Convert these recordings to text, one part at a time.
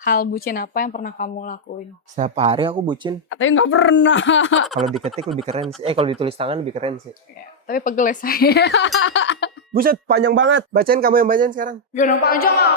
Hal bucin apa yang pernah kamu lakuin? Setiap hari aku bucin. Katanya nggak pernah. Kalau diketik lebih keren sih. Kalau ditulis tangan lebih keren sih. Ya, tapi pegel ya saya. Buset, panjang banget. Bacain, kamu yang bacain sekarang. Gak nampak aja aku.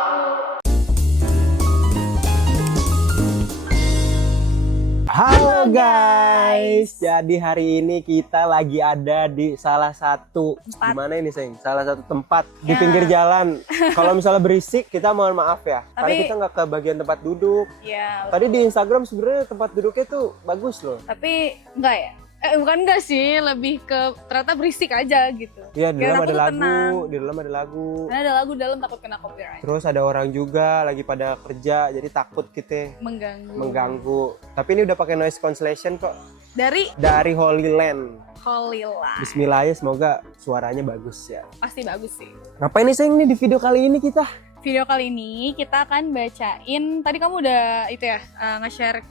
Halo guys. Jadi hari ini kita lagi ada di salah satu Tempat. Gimana ini, Seng? Salah satu tempat di Ya. pinggir jalan. Kalau misalnya berisik, kita mohon maaf ya. Karena Tapi- kita nggak ke bagian tempat duduk. Ya, Tadi di Instagram sebenarnya tempat duduknya tuh bagus loh. tapi enggak ya? Bukan enggak sih, lebih ke ternyata berisik aja gitu. Iya, di Kirain dalam aku ada tuh lagu, tenang. di dalam ada lagu. Karena ada lagu dalam takut kena copyright. Terus ada orang juga lagi pada kerja, jadi takut kita mengganggu. Tapi ini udah pakai noise cancellation kok Dari Holy Land. Holila. Bismillah ya, semoga suaranya bagus ya. Pasti bagus sih. Ngapain nih, Seng, nih di video kali ini kita? Video kali ini kita akan bacain. Tadi kamu udah itu ya, nge-share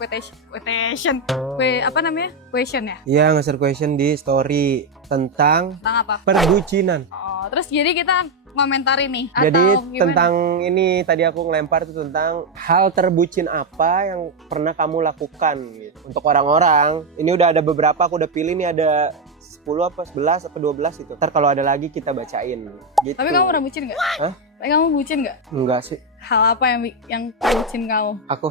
question ya? Iya, nge-share question di story tentang Tentang apa? perbucinan. Oh, terus jadi kita komentarin nih Jadi atau gimana? tentang ini tadi aku ngelempar tuh tentang hal terbucin apa yang pernah kamu lakukan gitu. Untuk orang-orang, ini udah ada beberapa, aku udah pilih nih, ada 10 apa 11 apa 12 itu. Ntar kalau ada lagi kita bacain gitu. Tapi kamu pernah bucin nggak? Hah? Tapi kamu bucin nggak? Enggak sih. Hal apa yang bucin kamu? Aku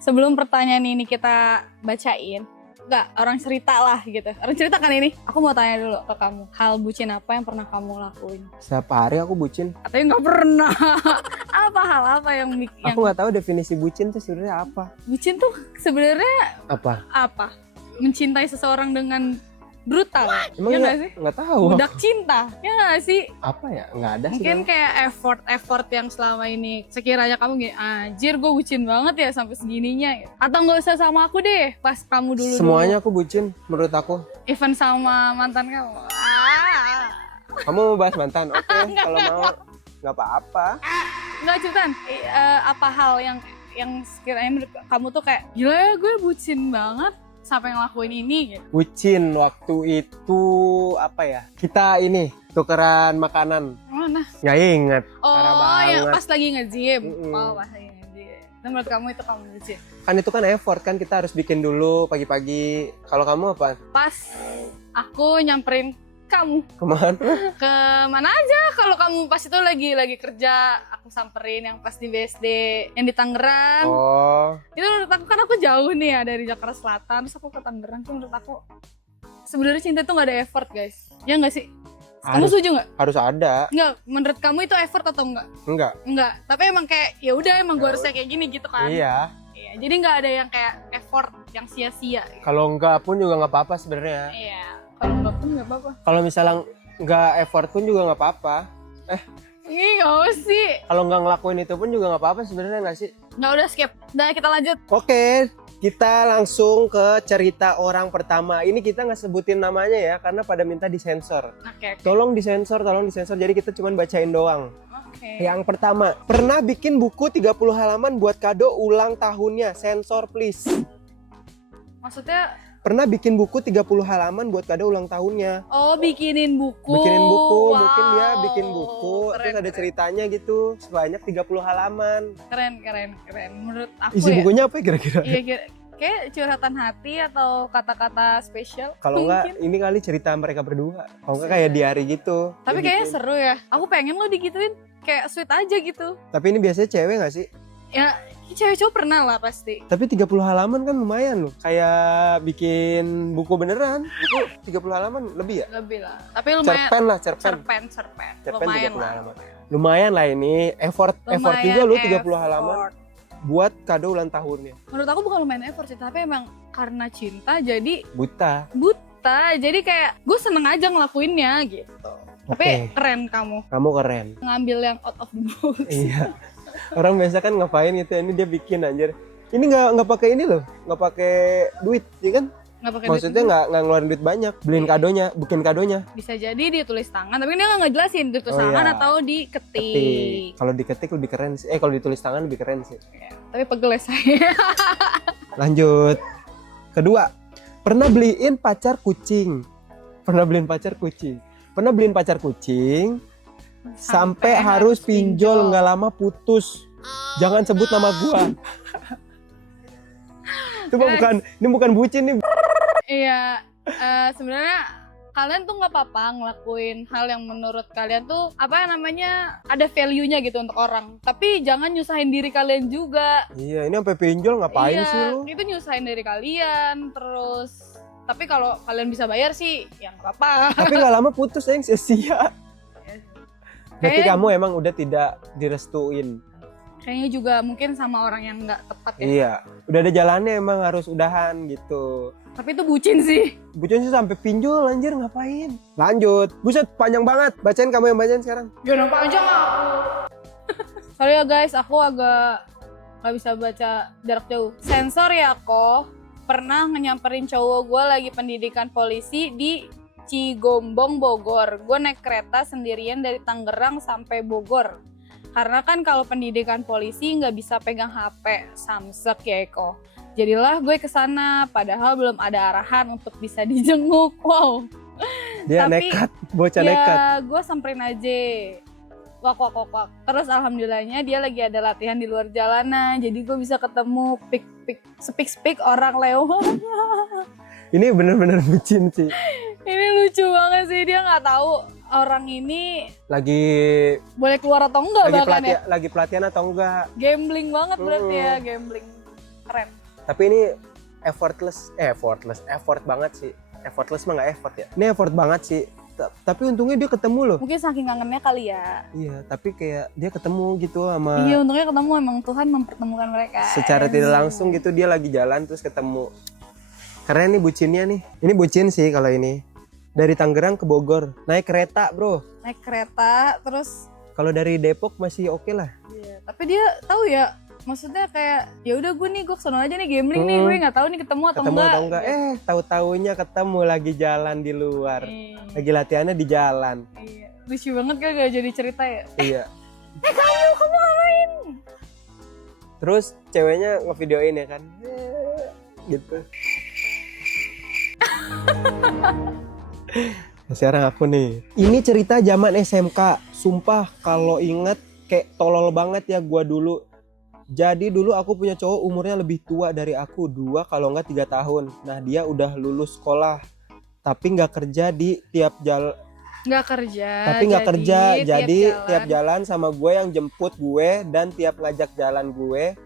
Sebelum pertanyaan ini kita bacain, nggak, orang cerita lah gitu. Orang cerita kan ini. Aku mau tanya dulu ke kamu. Hal bucin apa yang pernah kamu lakuin? setiap hari aku bucin. Katanya nggak pernah. Apa hal apa yang Aku nggak tahu definisi bucin tuh sebenarnya apa. bucin tuh sebenarnya Apa? apa? Mencintai seseorang dengan brutal. Emang Ya nggak sih? nggak tahu. Budak cinta. Ya nggak sih? Apa ya? Nggak ada sih. Mungkin Bang. kayak effort yang selama ini sekiranya kamu gini, anjir gue bucin banget ya sampai segininya gitu. Atau nggak usah sama aku deh, pas kamu dulu Semuanya aku bucin menurut aku. even sama mantan kamu. Kamu mau bahas mantan? Oke, kalau mau nggak apa-apa. Nggak ceritaan, apa hal yang sekiranya menurut kamu tuh kayak gila ya gue bucin banget sampai ngelakuin ini gitu. Bucin waktu itu apa ya? Kita ini tukeran makanan. Mana? Nggak inget. Parah Oh, yang banget. pas lagi nge-gym. Mm-mm. Oh, pas lagi nge-gym. Dan menurut kamu itu kamu bucin? Kan itu kan effort kan, kita harus bikin dulu pagi-pagi. Kalau kamu apa? Pas aku nyamperin kamu Kemana? ke mana aja, kalau kamu pas itu lagi kerja, aku samperin yang pas di BSD yang di Tangerang. Oh, Itu menurut aku, kan aku jauh nih ya dari Jakarta Selatan, terus aku ke Tangerang. Tuh menurut aku sebenarnya cinta itu nggak ada effort guys, ya nggak sih? Kamu harus, setuju nggak? harus ada. Nggak, menurut kamu itu effort atau enggak? Enggak. Tapi emang kayak ya udah, emang gue harusnya kayak gini gitu kan. Iya. Iya, jadi nggak ada yang kayak effort yang sia-sia gitu. Kalau enggak pun juga nggak apa-apa sebenarnya. Iya, kalau nggak pun nggak apa-apa. Kalau misalnya nggak effort pun juga nggak apa-apa. Ih, nggak usah sih. Kalau nggak ngelakuin itu pun juga nggak apa-apa sebenarnya, nggak sih? Nggak, udah skip. Udah, kita lanjut. Oke, kita langsung ke cerita orang pertama. Ini kita nggak sebutin namanya ya, karena pada minta disensor. Oke. Tolong disensor. Jadi kita cuma bacain doang. Oke. Yang pertama, pernah bikin buku 30 halaman buat kado ulang tahunnya. Sensor please. Maksudnya, Pernah bikin buku 30 halaman buat kado ulang tahunnya. oh, bikinin buku. Bikinin buku, Wow. mungkin dia bikin buku, terus ada ceritanya gitu, sebanyak 30 halaman. Keren. Menurut aku Isi ya. bukunya apa ya kira-kira? Iya, kayak curhatan hati atau kata-kata spesial. Kalau mungkin. enggak, ini kali cerita mereka berdua. Kalau enggak kayak diary gitu. Tapi Dia kayaknya bikin. seru ya. Aku pengen lo digituin. Kayak sweet aja gitu. Tapi ini biasanya cewek nggak sih? Ya, cewek-cewek pernah lah pasti. Tapi 30 halaman kan lumayan loh. Kayak bikin buku beneran. Buku 30 halaman lebih ya? Lebih lah. Tapi lumayan. Cerpen lah, cerpen. Cerpen. Cerpen Lumayan 30 lah. halaman. Lumayan lah ini. Effort Lumayan juga lu 30 halaman effort. buat kado ulang tahunnya. Menurut aku bukan lumayan effort sih, tapi emang karena cinta jadi Buta. buta. Jadi kayak gue seneng aja ngelakuinnya gitu. Tapi Oke. keren kamu. Kamu keren. Ngambil yang out of the box. Iya. Orang biasa kan ngapain gitu, ini dia bikin anjir. Ini nggak pakai ini loh, nggak pakai duit, ya kan? Nggak pakai Maksudnya duit. nggak ngeluarin duit banyak, beliin kadonya, bikin kadonya. Bisa jadi dia tulis tangan, tapi dia nggak ngejelasin ditulis Oh, tangan iya. atau diketik. Ketik. Kalau diketik lebih keren sih. Kalau ditulis tangan lebih keren sih. Ya, tapi pegel ya saya. Lanjut. Kedua, pernah beliin pacar kucing. Pernah beliin pacar kucing sampai harus pinjol, nggak lama putus. Jangan sebut nama gua. Itu ini bukan bucin nih. Iya, sebenarnya kalian tuh nggak apa-apa ngelakuin hal yang menurut kalian tuh apa namanya ada value-nya gitu untuk orang. Tapi jangan nyusahin diri kalian juga. Iya, ini sampai pinjol ngapain Iya, sih lu? itu nyusahin diri kalian terus. Tapi kalau kalian bisa bayar sih, ya nggak apa-apa. Tapi nggak lama putus yang sia-sia. Berarti Kayak- kamu emang udah tidak direstuin. Kayaknya juga mungkin sama orang yang nggak tepat ya. Iya, udah ada jalannya emang harus udahan gitu. Tapi itu bucin sih. Bucin sih sampai pinjol anjir, ngapain? Lanjut. Buset, panjang banget. Bacain, kamu yang bacain sekarang. Gak nampak aja aku. Sorry ya guys, aku agak nggak bisa baca jarak jauh. Sensor ya kok. Pernah nyamperin cowok gue lagi pendidikan polisi di Cigombong, Bogor. Gue naik kereta sendirian dari Tangerang sampai Bogor. Karena kan kalau pendidikan polisi nggak bisa pegang HP, samsek ya Eko. Jadilah gue kesana, padahal belum ada arahan untuk bisa dijenguk. Wow. Dia Tapi, nekat, bocah nekat. Ya gue samperin aja. Wak. Terus alhamdulillahnya dia lagi ada latihan di luar jalanan. Jadi gue bisa ketemu speak orang lewat. Ini bener-bener bucin sih. Ini lucu banget sih, dia nggak tahu orang ini Lagi boleh keluar atau enggak bahkan ya. lagi pelatihan atau enggak. Gambling banget berarti ya, gambling. Keren. Tapi ini effort banget sih. Effortless mah nggak effort ya. Ini effort banget sih. Tapi untungnya dia ketemu loh. Mungkin saking kangennya kali ya. Iya, tapi kayak dia ketemu gitu sama. Iya, untungnya ketemu, emang Tuhan mempertemukan mereka. Secara tidak langsung gitu dia lagi jalan terus ketemu. Keren nih bucinnya nih. Ini bucin sih kalau ini. Dari Tangerang ke Bogor, naik kereta bro. Naik kereta, terus. Kalau dari Depok masih oke lah. Iya. Tapi dia tahu ya, maksudnya kayak ya udah gue kesana aja nih gambling nih, gue nggak tahu nih ketemu atau enggak. Tahu-taunya ketemu lagi jalan di luar. Iya. Lagi latihannya di jalan. Iya. Lucu banget kan gak jadi cerita ya. Iya. Kamu ngapain? Terus ceweknya ngevideoin ya kan. Gitu. Nah, sekarang aku nih. Ini cerita zaman SMK. Sumpah kalau inget kayak tolol banget ya gua dulu. Jadi dulu aku punya cowok umurnya lebih tua dari aku 2 kalau nggak 3 tahun. Nah dia udah lulus sekolah tapi nggak kerja di tiap jalan. Nggak kerja. Tapi nggak kerja. Jadi tiap jalan sama gue yang jemput gue dan tiap ngajak jalan gue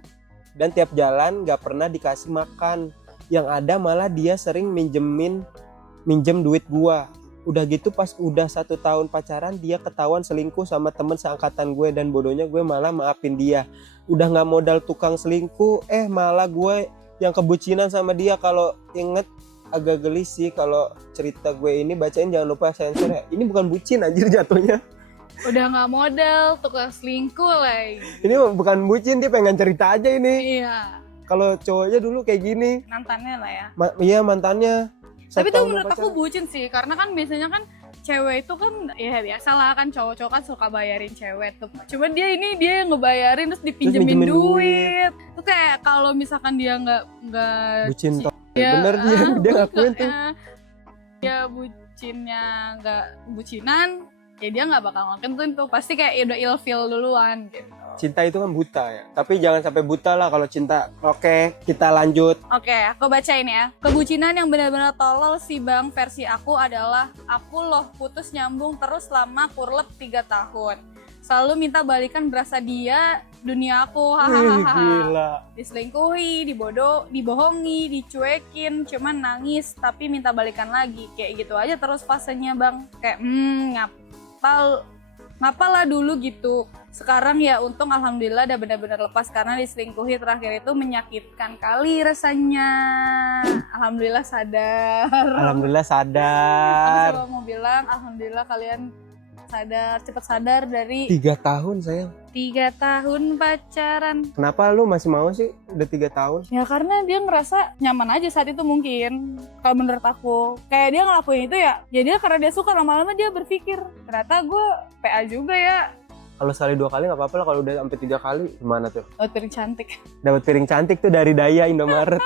dan tiap jalan nggak pernah dikasih makan. Yang ada malah dia sering minjem duit gue. Udah gitu pas udah 1 tahun pacaran dia ketahuan selingkuh sama temen seangkatan gue dan bodohnya gue malah maafin dia. Udah nggak modal tukang selingkuh, malah gue yang kebucinan sama dia. Kalau inget agak geli sih kalau cerita gue ini, bacain jangan lupa sensor ya. Ini bukan bucin anjir jatuhnya. Udah nggak modal tukang selingkuh lagi. Ini bukan bucin, dia pengen cerita aja ini. Iya. Kalau cowoknya dulu kayak gini. Mantannya lah ya. Iya mantannya. Tapi itu menurut aku bucin sih, karena kan biasanya kan cewek itu kan ya biasa lah kan cowok-cowok kan suka bayarin cewek tuh. Cuman dia yang ngebayarin terus dipinjemin duit. Itu kayak kalau misalkan dia nggak bucin toh. Ya, bener dia ngakuin tuh. Dia bucinnya nggak bucinan, ya dia nggak bakal ngelakuin tuh. Pasti kayak udah ilfeel duluan gitu. Cinta itu kan buta ya. Tapi jangan sampai buta lah kalau cinta. Oke, kita lanjut. Oke, aku bacain ya. Kebucinan yang benar-benar tolol sih bang, versi aku adalah aku loh putus nyambung terus lama kurlep 3 tahun. Selalu minta balikan berasa dia dunia aku, hahaha. Gila. Diselingkuhi, dibohongi, dicuekin, cuman nangis tapi minta balikan lagi. Kayak gitu aja terus fasenya bang. Kayak ngapalah dulu gitu. Sekarang ya untung alhamdulillah udah benar-benar lepas karena diselingkuhi terakhir itu menyakitkan kali rasanya. Alhamdulillah sadar. Alhamdulillah Aku sadar. selalu mau bilang alhamdulillah kalian cepat sadar dari 3 tahun sayang. 3 tahun pacaran. Kenapa lu masih mau sih udah 3 tahun? Ya karena dia ngerasa nyaman aja saat itu mungkin. Kalau menurut aku kayak dia ngelakuin itu ya dia karena dia suka, lama-lama dia berpikir ternyata gue PA juga ya. Kalau sekali 2 kali nggak apa-apa lah, kalau udah sampai 3 kali gimana tuh? Dapat piring cantik. Dapat piring cantik tuh dari Daya Indomaret.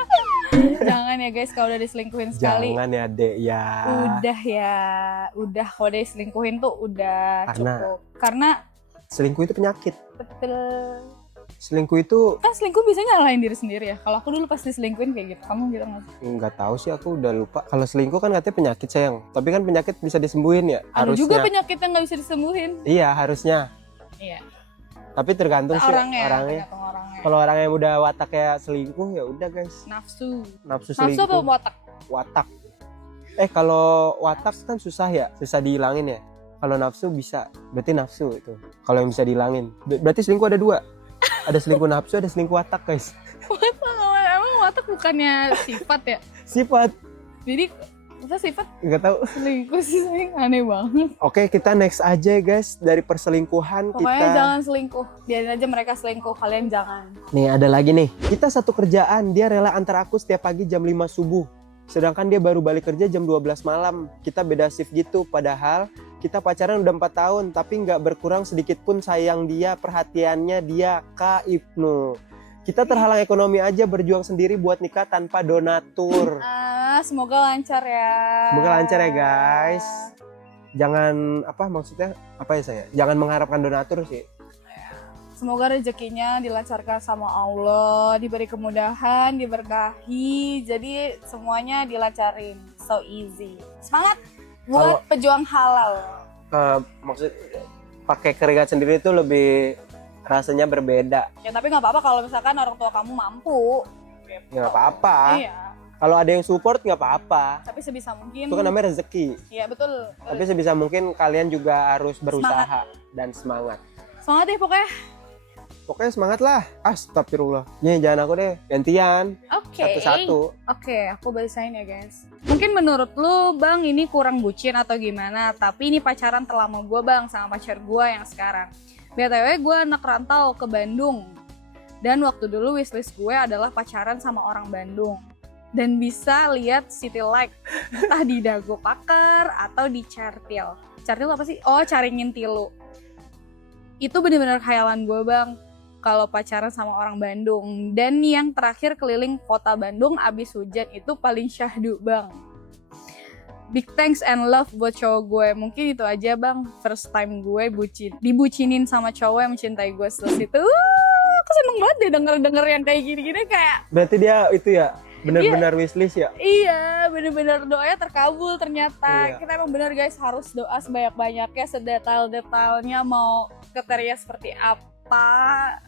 Jangan ya guys, kalau udah diselingkuhin sekali. Jangan ya dek ya. Udah kalau udah diselingkuhin tuh udah cukup. Karena selingkuh itu penyakit. betul. Selingkuh itu Kan selingkuh biasanya nyalahin diri sendiri ya. Kalau aku dulu pasti selingkuhin kayak gitu. Kamu gitu nggak sih? nggak tahu sih, aku udah lupa. Kalau selingkuh kan katanya penyakit sayang. Tapi kan penyakit bisa disembuhin ya. Ada juga Harusnya. penyakit yang nggak bisa disembuhin. Iya harusnya. Iya. Tapi tergantung sih Orangnya. orangnya. Tergantung orangnya. Kalau orang yang udah watak kayak selingkuh ya udah guys. Nafsu. Nafsu Nafsu apa selingkuh. watak? Watak. Kalau watak kan susah ya, susah dihilangin ya. Kalau nafsu bisa, berarti nafsu itu. Kalau yang bisa dihilangin. Berarti selingkuh ada dua. Ada selingkuh nafsu, ada selingkuh watak guys. Emang watak bukannya sifat ya? Sifat. Jadi masa sifat Nggak tahu. selingkuh sih sayang? Aneh banget. Oke, kita next aja guys. Dari perselingkuhan Pokoknya kita. jangan selingkuh. Biarin aja mereka selingkuh. Kalian jangan. Nih ada lagi nih. Kita satu kerjaan, dia rela antar aku setiap pagi jam 5 subuh. Sedangkan dia baru balik kerja jam 12 malam. Kita beda shift gitu. Padahal kita pacaran udah 4 tahun. Tapi nggak berkurang sedikit pun sayang dia, perhatiannya dia. Kak Ibnu. Kita terhalang ekonomi aja, berjuang sendiri buat nikah tanpa donatur. Semoga lancar ya. Semoga lancar ya guys. Jangan apa ya saya? Jangan mengharapkan donatur sih. Semoga rezekinya dilancarkan sama Allah, diberi kemudahan, diberkahi, jadi semuanya dilancarin, so easy. Semangat buat pejuang halal. Maksud pakai keringat sendiri itu lebih rasanya berbeda. Ya tapi nggak apa-apa kalau misalkan orang tua kamu mampu. Ya nggak apa-apa. Iya. Kalau ada yang support nggak apa-apa. Tapi sebisa mungkin. Itu kan namanya rezeki. Iya betul. Tapi sebisa mungkin kalian juga harus berusaha dan semangat. Semangat deh pokoknya. Pokoknya semangat lah. Astagfirullah. Nih jangan aku deh. Gantian. Oke. Satu-satu. Oke, aku balisain ya guys. Mungkin menurut lu bang ini kurang bucin atau gimana? Tapi ini pacaran terlama gue bang sama pacar gue yang sekarang. BTW gue anak rantau ke Bandung. Dan waktu dulu wishlist gue adalah pacaran sama orang Bandung. Dan bisa lihat city light. Entah di Dago Pakar atau di Cartil. Cartil apa sih? Oh, Caringin Tilu. Itu bener-bener khayalan gue bang. Kalau pacaran sama orang Bandung. Dan yang terakhir keliling kota Bandung abis hujan itu paling syahdu bang. Big thanks and love buat cowok gue. Mungkin itu aja bang. First time gue dibucinin sama cowok yang mencintai gue setelah itu. Aku seneng banget deh denger-denger yang kayak gini-gini kayak. Berarti dia itu ya benar-benar wishlist ya? Iya, bener-bener doanya terkabul ternyata. Iya. Kita emang bener guys harus doa sebanyak-banyaknya, sedetail-detailnya mau kriteria seperti apa.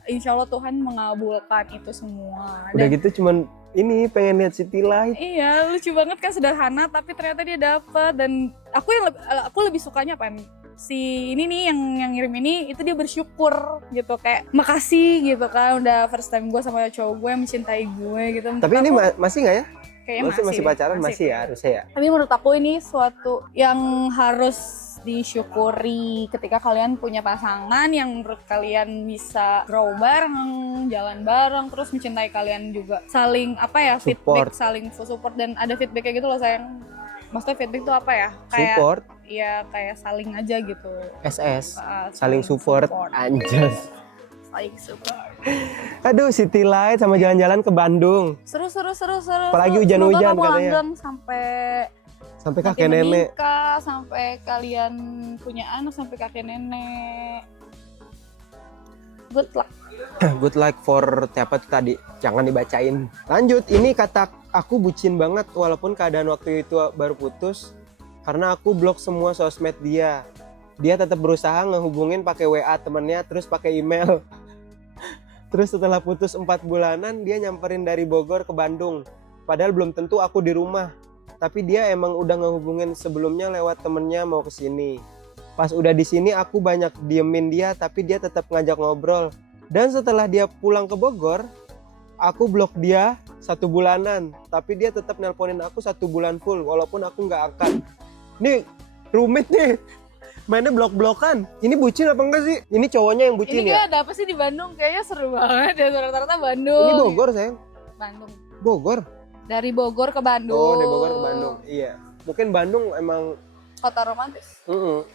Insya Allah Tuhan mengabulkan itu semua. Udah gitu cuman ini pengen lihat city light. Iya, lucu banget kan, sederhana tapi ternyata dia dapet. Dan aku lebih sukanya apa nih? Si ini nih yang ngirim ini itu dia bersyukur gitu, kayak makasih gitu kan udah first time gue sama cowok gue yang mencintai gue gitu. Tapi ini masih nggak ya? Kayaknya masih pacaran masih ya harusnya ya. Tapi menurut aku ini suatu yang harus disyukuri ketika kalian punya pasangan yang menurut kalian bisa grow bareng, jalan bareng, terus mencintai kalian juga, saling feedback, saling support dan ada feedback kayak gitu loh sayang. Maksudnya feedback itu apa ya? Kayak support. Iya, kayak saling aja gitu. SS. Saling support. Anjas. Saling support. Aduh, city light sama jalan-jalan ke Bandung. Seru. Apalagi hujan-hujan Semoga kamu katanya. langgeng sampai kakek nenek. menikah, sampai kalian punya anak, sampai kakek nenek. Good luck. Good luck for siapa tuh tadi? Jangan dibacain. Lanjut, ini kata aku bucin banget walaupun keadaan waktu itu baru putus. Karena aku blok semua sosmed dia. Dia tetap berusaha ngehubungin pakai WA temennya, terus pakai email. Terus setelah putus 4 bulanan, dia nyamperin dari Bogor ke Bandung. Padahal belum tentu aku di rumah. Tapi dia emang udah ngehubungin sebelumnya lewat temennya mau ke sini. Pas udah di sini aku banyak diemin dia, tapi dia tetap ngajak ngobrol. Dan setelah dia pulang ke Bogor, aku blok dia 1 bulanan. Tapi dia tetap nelponin aku 1 bulan full, walaupun aku nggak angkat. Nih rumit nih. Mainnya blok-blokan. Ini bucin apa enggak sih? Ini cowoknya yang bucin Ini ya? ada apa sih di Bandung? Kayaknya seru banget ya, rata-rata Bandung. Ini Bogor sayang. Bandung. Bogor. Dari Bogor ke Bandung. Oh, dari Bogor ke Bandung. Iya. Mungkin Bandung emang. Kota romantis.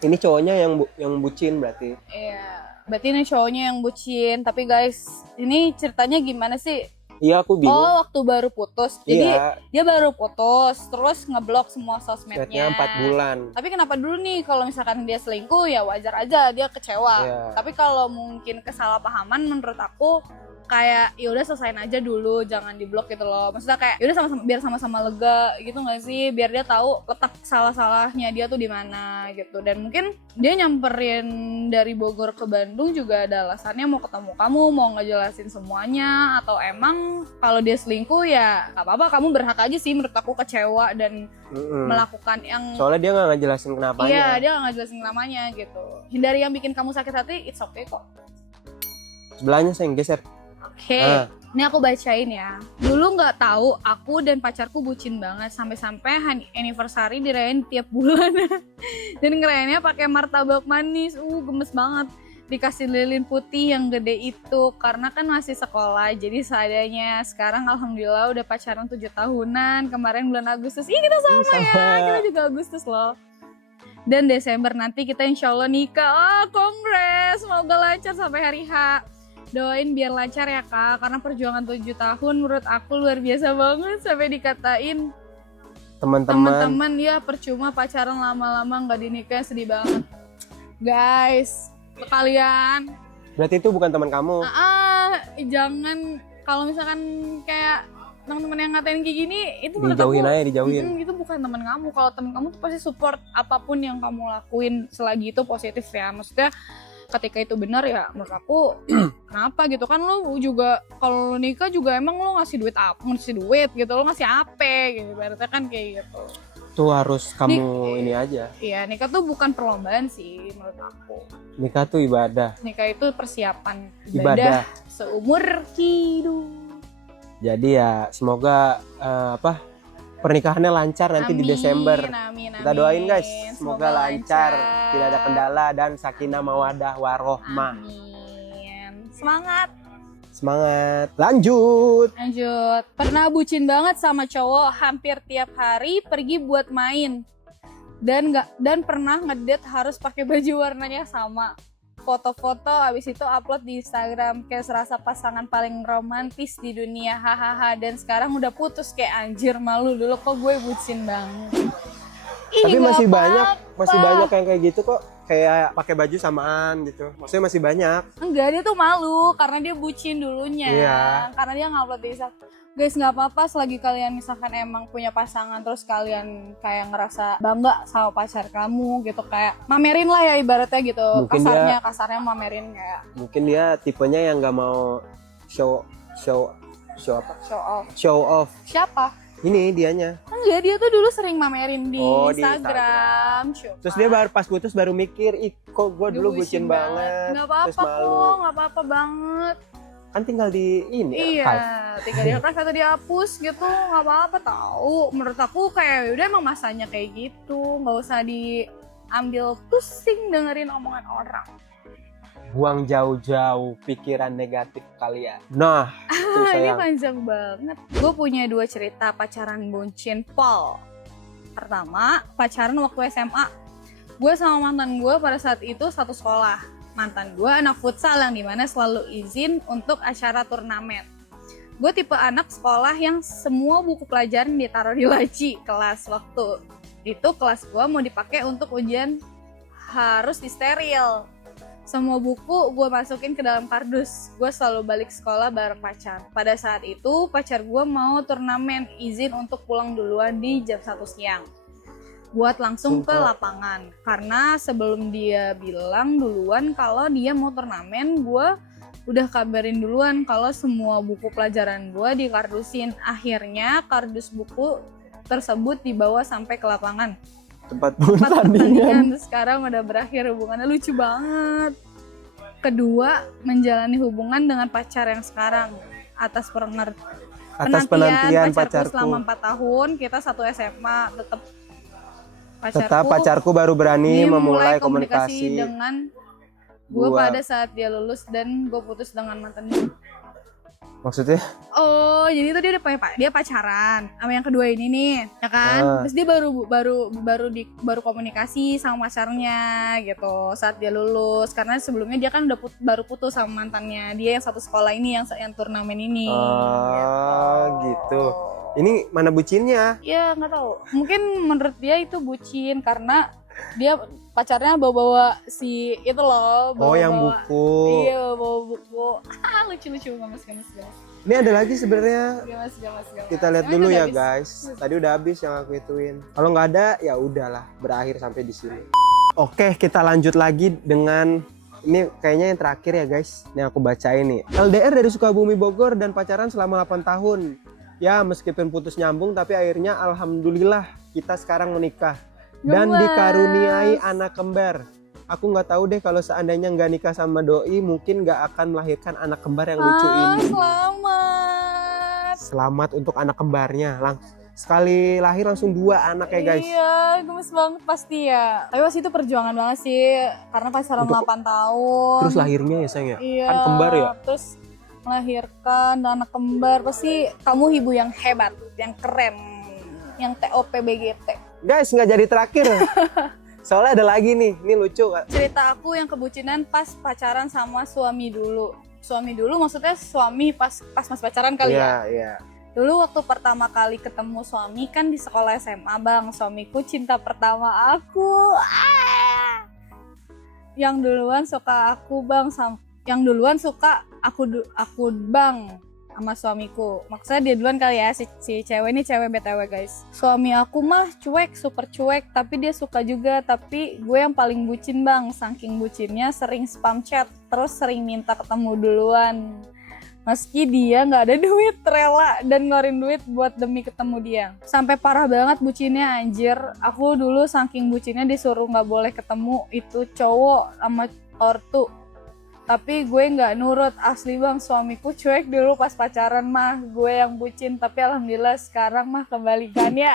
Ini cowoknya yang bucin berarti. Iya. Berarti ini cowoknya yang bucin. Tapi guys, ini ceritanya gimana sih? Iya, aku bingung. Oh, waktu baru putus. Jadi Iya, dia baru putus, terus ngeblok semua sosmednya. 4 bulan. Tapi kenapa dulu nih kalau misalkan dia selingkuh ya wajar aja dia kecewa. Iya. Tapi kalau mungkin kesalahpahaman menurut aku kayak ya udah selesain aja dulu, jangan diblok gitu loh. Maksudnya kayak ya udah sama-sama biar sama-sama lega gitu nggak sih? Biar dia tahu letak salah-salahnya dia tuh di mana gitu. Dan mungkin dia nyamperin dari Bogor ke Bandung juga ada alasannya mau ketemu kamu, mau ngejelasin semuanya, atau emang kalau dia selingkuh ya nggak apa-apa, kamu berhak aja sih menurut aku kecewa dan melakukan yang Soalnya dia nggak ngejelasin kenapanya. iya, dia nggak ngejelasin namanya gitu. Hindari yang bikin kamu sakit hati, it's okay kok. Sebelahnya saya yang geser. Oke, ini aku bacain ya. Dulu nggak tahu aku dan pacarku bucin banget sampai-sampai anniversary dirayain tiap bulan. Dan ngerayainnya pakai martabak manis, gemes banget. Dikasih lilin putih yang gede itu karena kan masih sekolah, jadi seadanya. Sekarang alhamdulillah udah pacaran 7 tahunan. Kemarin bulan Agustus, kita sama ya, kita juga Agustus loh. Dan Desember nanti kita insya Allah nikah. Kongres, semoga lancar sampai hari H. Doain biar lancar ya kak, karena perjuangan 7 tahun menurut aku luar biasa banget. Sampai dikatain teman-teman ya percuma pacaran lama-lama nggak dinikah, sedih banget. Guys, kalian Berarti itu bukan teman kamu. jangan, kalau misalkan kayak teman-teman yang ngatain kayak gini, itu menurut Dijauhin aku, aja, dijauhin. itu bukan teman kamu. Kalau teman kamu tuh pasti support apapun yang kamu lakuin selagi itu positif ya. Maksudnya ketika itu benar ya menurut aku kenapa gitu kan. Lo juga kalau nikah juga emang lo ngasih duit gitu, lo ngasih apa gitu, berarti kan kayak gitu. Tuh harus kamu ini aja. Iya, nikah tuh bukan perlombaan sih menurut aku. Nikah tuh ibadah. Nikah itu persiapan Ibadah. seumur hidup. Jadi ya semoga pernikahannya lancar nanti di Desember. Amin. Kita doain guys, semoga lancar, tidak ada kendala dan sakinah mawadah warohmah. Amin. Semangat. Lanjut. Pernah bucin banget sama cowok, hampir tiap hari pergi buat main. Dan pernah ngedate harus pakai baju warnanya sama. Foto-foto abis itu upload di Instagram kayak serasa pasangan paling romantis di dunia, hahaha. Dan sekarang udah putus, kayak anjir, malu dulu kok gue bucin banget. Tapi masih banyak yang kayak gitu kok, kayak pakai baju samaan gitu. Maksudnya masih banyak. Enggak, dia tuh malu karena dia bucin dulunya. Iya. Karena dia ngupload di Instagram. Guys, nggak apa-apa selagi kalian misalkan emang punya pasangan, terus kalian kayak ngerasa bangga sama pacar kamu gitu, kayak mamerin lah ya ibaratnya gitu. Mungkin kasarnya mamerin kayak. Mungkin dia tipenya yang nggak mau show apa? Show off. Siapa? Ini dianya. Enggak, dia tuh dulu sering mamerin di Di Instagram. Terus dia pas putus baru mikir, kok gue dulu bucin banget. Nggak apa-apa kok, nggak apa-apa banget. Kan tinggal di ini. Iya, tinggal dihapus atau dihapus gitu, nggak apa-apa tahu. Menurut aku kayak udah emang masanya kayak gitu, nggak usah diambil pusing dengerin omongan orang. Buang jauh-jauh pikiran negatif kalian. Nah, itu Ini sayang. panjang banget. Gue punya 2 cerita pacaran bucin pol. Pertama, pacaran waktu SMA. Gue sama mantan gue pada saat itu satu sekolah. Mantan gue anak futsal yang dimana selalu izin untuk acara turnamen. Gue tipe anak sekolah yang semua buku pelajaran ditaruh di laci kelas. Waktu itu kelas gue mau dipakai untuk ujian harus disteril. Semua buku gue masukin ke dalam kardus. Gue selalu balik sekolah bareng pacar. Pada saat itu pacar gue mau turnamen, izin untuk pulang duluan di jam 1 siang. Buat langsung ke lapangan. Karena sebelum dia bilang duluan kalau dia mau turnamen, gue udah kabarin duluan kalau semua buku pelajaran gue dikardusin. Akhirnya kardus buku tersebut dibawa sampai ke lapangan. Tempat pertandingan. Sekarang udah berakhir hubungannya, lucu banget. Kedua, menjalani hubungan dengan pacar yang sekarang atas penantian pacarku selama 4 tahun. Kita satu SMA, tetap pacarku baru berani memulai komunikasi dengan gue pada saat dia lulus dan gue putus dengan mantannya. Maksudnya? Oh, jadi itu dia udah punya dia pacaran sama yang kedua ini nih, ya kan? Terus dia baru komunikasi sama pacarnya gitu saat dia lulus, karena sebelumnya dia kan udah baru putus sama mantannya dia yang satu sekolah ini yang turnamen ini. Gitu. Ini mana bucinnya? Ya nggak tahu. Mungkin menurut dia itu bucin karena dia pacarnya bawa-bawa si itu loh. Yang buku. Iya, bawa buku. Lucu-lucu gemes. Ini ada lagi sebenarnya. Gemes. Kita lihat dulu ya guys. Tadi udah habis yang aku ituin. Kalau nggak ada ya udahlah, berakhir sampai di sini. Oke, kita lanjut lagi dengan ini kayaknya yang terakhir ya guys. Ini aku bacain nih. LDR dari Sukabumi Bogor dan pacaran selama 8 tahun. Ya meskipun putus nyambung tapi akhirnya alhamdulillah kita sekarang menikah. Dan dikaruniai anak kembar. Aku nggak tahu deh kalau seandainya nggak nikah sama doi mungkin nggak akan melahirkan anak kembar yang lucu ini. Selamat untuk anak kembarnya. Sekali lahir langsung 2 anak ya guys. Iya, gemes banget pasti ya. Tapi pasti itu perjuangan banget sih karena pacaran 8 tahun. Terus lahirnya ya sayang ya? Iya, Kan kembar ya? Terus melahirkan anak kembar, pasti kamu ibu yang hebat, yang keren, yang TOPBGT. Guys, nggak jadi terakhir. Soalnya ada lagi nih, ini lucu Kak. Cerita aku yang kebucinan pas pacaran sama suami dulu. Suami dulu maksudnya suami pas mas pacaran kali ya? Iya. Dulu waktu pertama kali ketemu suami kan di sekolah SMA bang, suamiku cinta pertama aku. Yang duluan suka aku bang, yang duluan suka aku bang sama suamiku. Maksudnya dia duluan kali ya, si cewek ini cewek BTW guys. Suami aku mah cuek, super cuek, tapi dia suka juga. Tapi gue yang paling bucin bang, saking bucinnya sering spam chat, terus sering minta ketemu duluan. Meski dia nggak ada duit, rela dan ngeluarin duit buat demi ketemu dia. Sampai parah banget bucinnya anjir. Aku dulu saking bucinnya disuruh nggak boleh ketemu itu cowok sama ortu. Tapi gue nggak nurut, asli bang. Suamiku cuek dulu pas pacaran mah, gue yang bucin. Tapi alhamdulillah sekarang mah kebalikannya.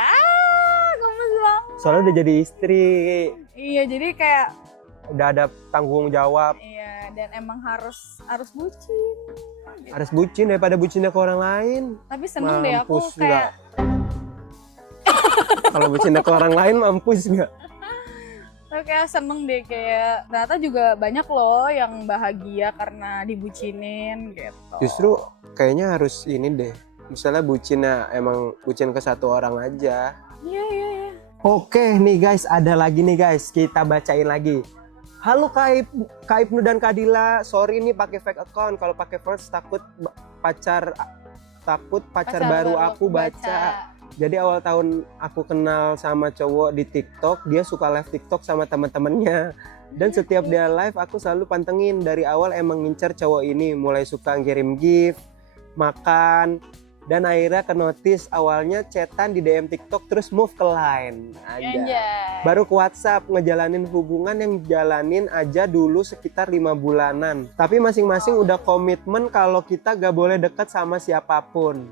Gemes banget. Soalnya udah jadi istri. Iya, jadi kayak udah ada tanggung jawab. Iya, dan emang harus bucin. Harus bucin daripada bucinnya ke orang lain. Tapi seneng deh aku kayak kalau bucinnya ke orang lain mampus nggak? Kayak seneng deh, kayak ternyata juga banyak loh yang bahagia karena dibucinin gitu. Justru kayaknya harus ini deh, misalnya bucinnya emang bucin ke satu orang aja. Iya. Oke nih guys, ada lagi nih guys, kita bacain lagi. Halo Kak Ibnu dan Kak Dila, sorry nih pakai fake account. Kalau pakai first takut pacar baru aku baca. Jadi awal tahun aku kenal sama cowok di TikTok, dia suka live TikTok sama teman-temannya. Dan setiap dia live aku selalu pantengin. Dari awal emang ngincer cowok ini, mulai suka ngirim gift, makan, dan akhirnya ke notice. Awalnya chatan di DM TikTok terus move ke Line aja. Baru ke WhatsApp, ngejalanin hubungan yang jalanin aja dulu sekitar 5 bulanan. Tapi masing-masing udah komitmen kalau kita gak boleh deket sama siapapun.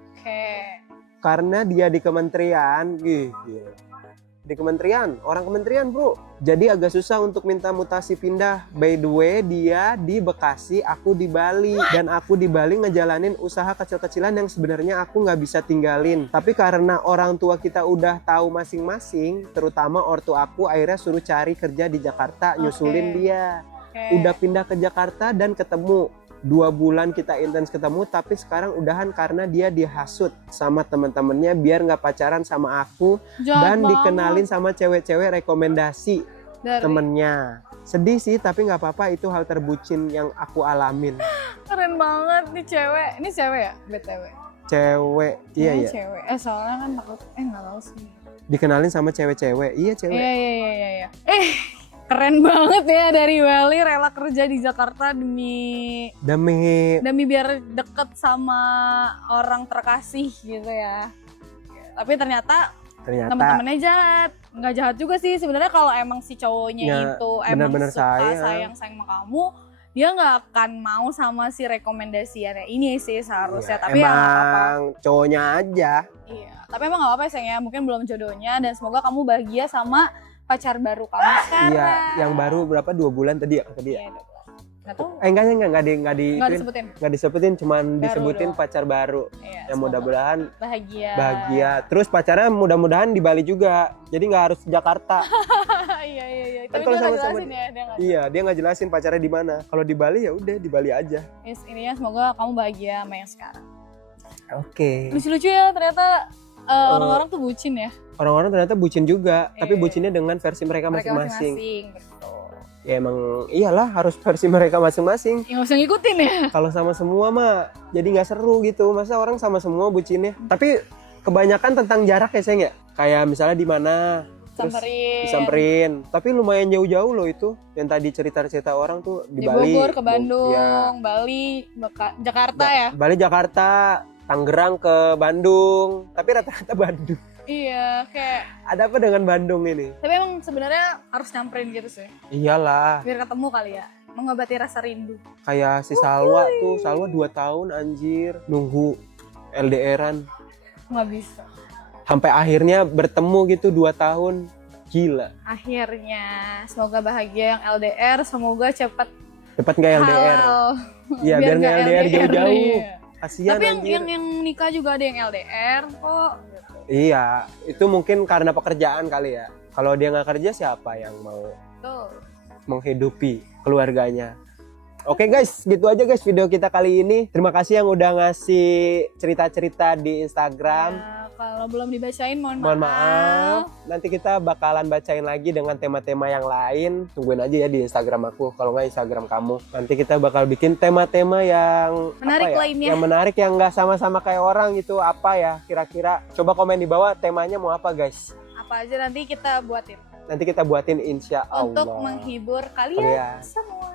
Karena dia di kementerian, di kementerian, orang kementerian bro. Jadi agak susah untuk minta mutasi pindah. By the way, dia di Bekasi, aku di Bali. Dan aku di Bali ngejalanin usaha kecil-kecilan yang sebenarnya aku nggak bisa tinggalin. Tapi karena orang tua kita udah tahu masing-masing, terutama ortu aku akhirnya suruh cari kerja di Jakarta, nyusulin dia. Udah pindah ke Jakarta dan ketemu. 2 bulan kita intens ketemu, tapi sekarang udahan karena dia dihasut sama teman-temannya biar nggak pacaran sama aku. Dan dikenalin sama cewek-cewek rekomendasi temennya. Sedih sih, tapi nggak apa-apa, itu hal terbucin yang aku alamin. Keren banget nih cewek. Ini cewek ya BTW? Cewek, iya. Cewek. Soalnya kan takut nggak tahu sih. Dikenalin sama cewek-cewek, iya cewek. Iya. Keren banget ya, dari Bali rela kerja di Jakarta demi biar deket sama orang terkasih gitu ya. Tapi ternyata teman-temannya jahat. Nggak jahat juga sih sebenarnya, kalau emang si cowoknya itu emang suka sayang sama kamu, dia nggak akan mau sama si rekomendasiannya ini sih seharusnya. Tapi emang cowoknya aja. Iya, tapi emang nggak apa-apa sayangnya, mungkin belum jodohnya, dan semoga kamu bahagia sama pacar baru kamu sekarang. Iya, yang baru berapa, 2 bulan tadi ya? Iya, 2 bulan. Nggak tahu. Enggak disebutin, cuman disebutin pacar baru. Iya, Yang semoga mudah-mudahan bahagia. bahagia. Terus pacarnya mudah-mudahan di Bali juga. Jadi nggak harus Jakarta. Iya. Kan Tapi kalau dia nggak sama-sama jelasin ya, dia nggak. Iya, dia nggak jelasin pacarnya di mana. Kalau di Bali ya udah di Bali aja. Yes, ininya semoga kamu bahagia sama yang sekarang. Oke. Lucu-lucu ya ternyata orang-orang tuh bucin ya. Orang-orang ternyata bucin juga, tapi Iya. bucinnya dengan versi mereka Mereka masing-masing. betul. Ya emang iyalah harus versi mereka masing-masing. Ya nggak usah ngikutin ya. Kalau sama semua mah jadi nggak seru gitu. Masa orang sama semua bucinnya. Tapi kebanyakan tentang jarak ya sayang ya. Kayak misalnya di mana terus Samperin. disamperin. Tapi lumayan jauh-jauh loh itu. Yang tadi cerita-cerita orang tuh di Di Bali. Bogor ke Bandung, Ya. Bali, Jakarta ya. Bali, Jakarta, Tangerang ke Bandung. Tapi rata-rata Bandung. Iya, kayak. Ada apa dengan Bandung ini? Tapi emang sebenarnya harus nyamperin gitu sih. Iyalah. Biar ketemu kali ya. Mengobati rasa rindu. Kayak si Salwa tuh. Salwa 2 tahun anjir. Nunggu LDR-an. Nggak bisa. Sampai akhirnya bertemu gitu 2 tahun. Gila. Akhirnya, semoga bahagia yang LDR, semoga cepat Cepat nggak LDR? halal. Iya, biar nggak LDR jauh-jauh. iya. Kasihan Tapi anjir. yang nikah juga ada yang LDR kok. Iya, itu mungkin karena pekerjaan kali ya. Kalau dia nggak kerja siapa yang mau Tuh. menghidupi keluarganya? Oke guys, gitu aja guys video kita kali ini. Terima kasih yang udah ngasih cerita-cerita di Instagram. Ya, kalau belum dibacain mohon Mohon maaf. Nanti kita bakalan bacain lagi dengan tema-tema yang lain. Tungguin aja ya di Instagram aku. Kalau nggak Instagram kamu. Nanti kita bakal bikin tema-tema yang Menarik apa ya? lainnya. Yang menarik yang nggak sama-sama kayak orang gitu. Apa ya kira-kira? Coba komen di bawah temanya mau apa guys. Apa aja nanti kita buatin Nanti kita buatin insya Allah. untuk menghibur kalian Kalian. semua.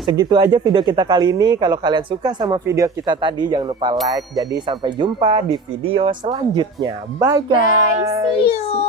Segitu aja video kita kali ini. Kalau kalian suka sama video kita tadi, jangan lupa like. Jadi sampai jumpa di video selanjutnya. Bye guys. Bye, see you.